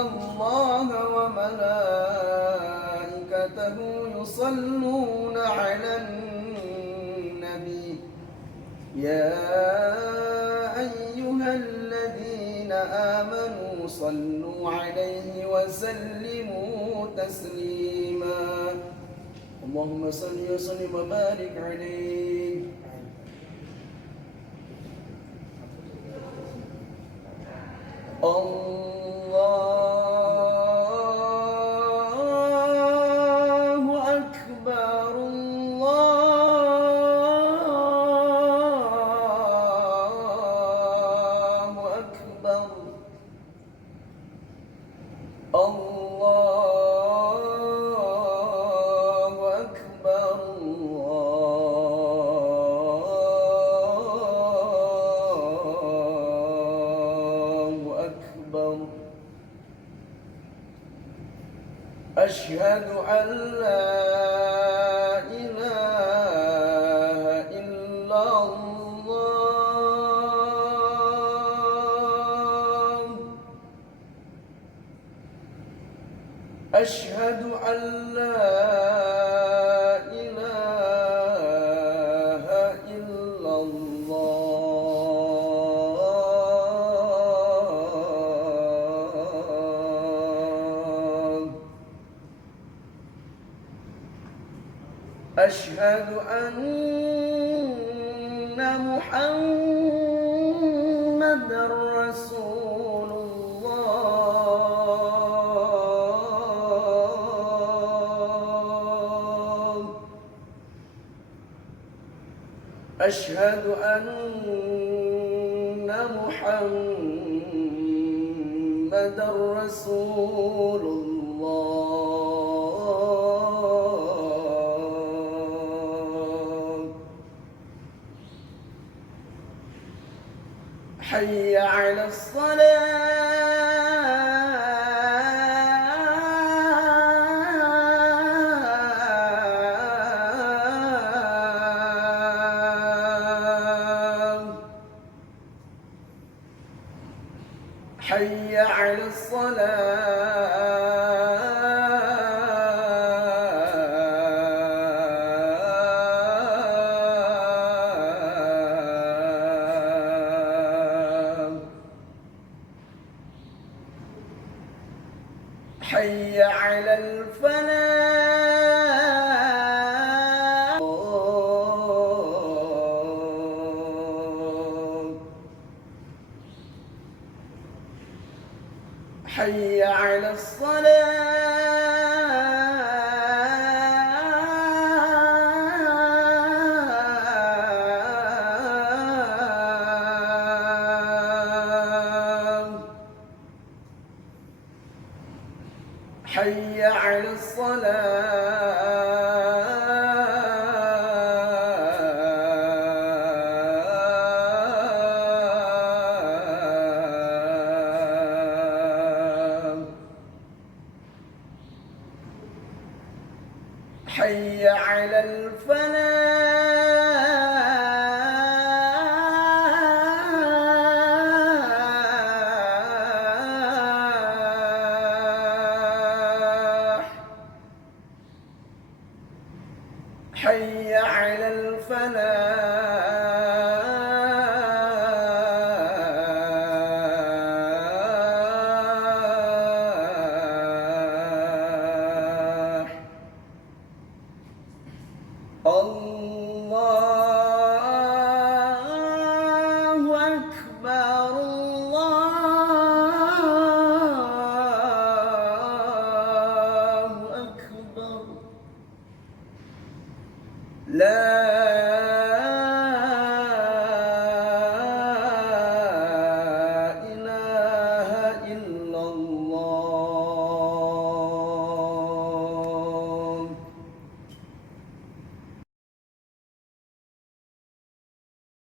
الله وملائكته يصلون على النبي يا أيها الذين آمنوا صلوا عليه وسلموا تسليما اللهم صل وسلم وبارك عليه. الله أكبر الله أكبر الله أكبر الله أكبر. أشهد أن لا إله إلا الله. أشهد أن لا إله إلا الله. أشهد أن محمدًا رسول الله. أشهد أن محمدًا رسول الله. حي على الصلاة. حي على الصلاة. حي على الفلاح. حي على الصلاة. حي على الصلاة. حي على الفلاح. حي على الفلاح. الله أكبر الله أكبر. لا